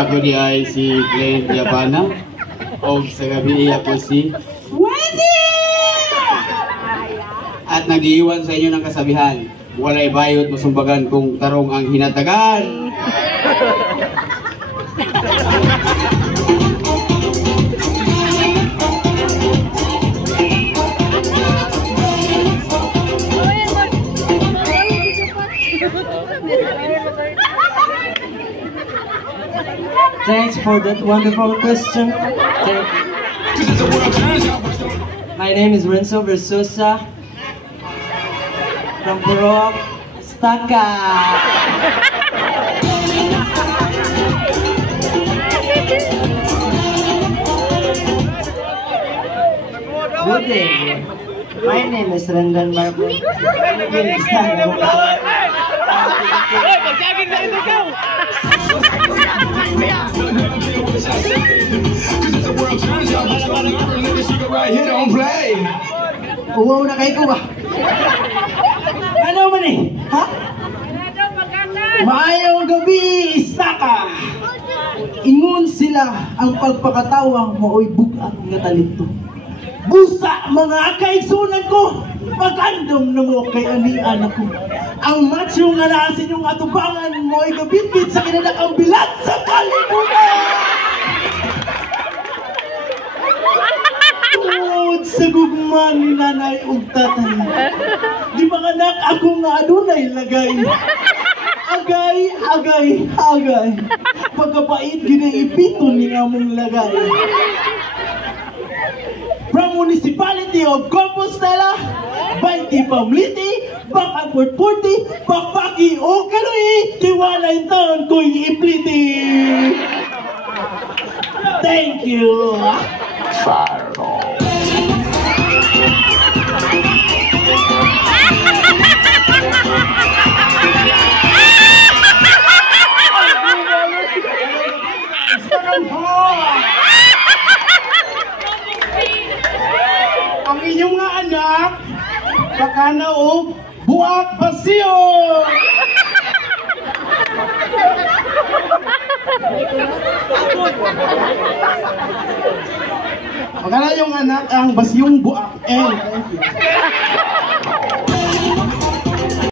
Ako di ay si Glenn Yabana. O sa gabi ako si Wendy! At nag-iwan sa inyo ng kasabihan, walay bayot masumbagan kung tarong ang hinatagan. Thanks for that wonderful question. My name is Renzo Versosa from Purok, Staka. Good day. My name is Rendan Marco. Uwaw na kayo ko ba? Ano man eh? Ha? Maayong gabi, Staka! Ingon sila ang pagpakatawang mao'y bugat nga talento. Busa mga kaigsunan ko! Magandom na mo kay anian ako. Ang macho nga nasa inyong atubangan mo'y gabitbit sa kinadakang bilat sa kalimutan! Tungod sa gugma ni nanay ug tatay, di mga anak ako nga adunay lagay. Agay, agay, agay. Pagkapait ginaipito ni among lagay. From Municipality of Compostela, Bayti Pamliti, Bakang Purti, Pakpaki o Kaloy, tiwalay taon ko'y ipliti. Thank you. Fireball. Ang inyong nga anak, baka na o buwak basiyo. Baka na yung anak ang basiyong buwak. Thank you.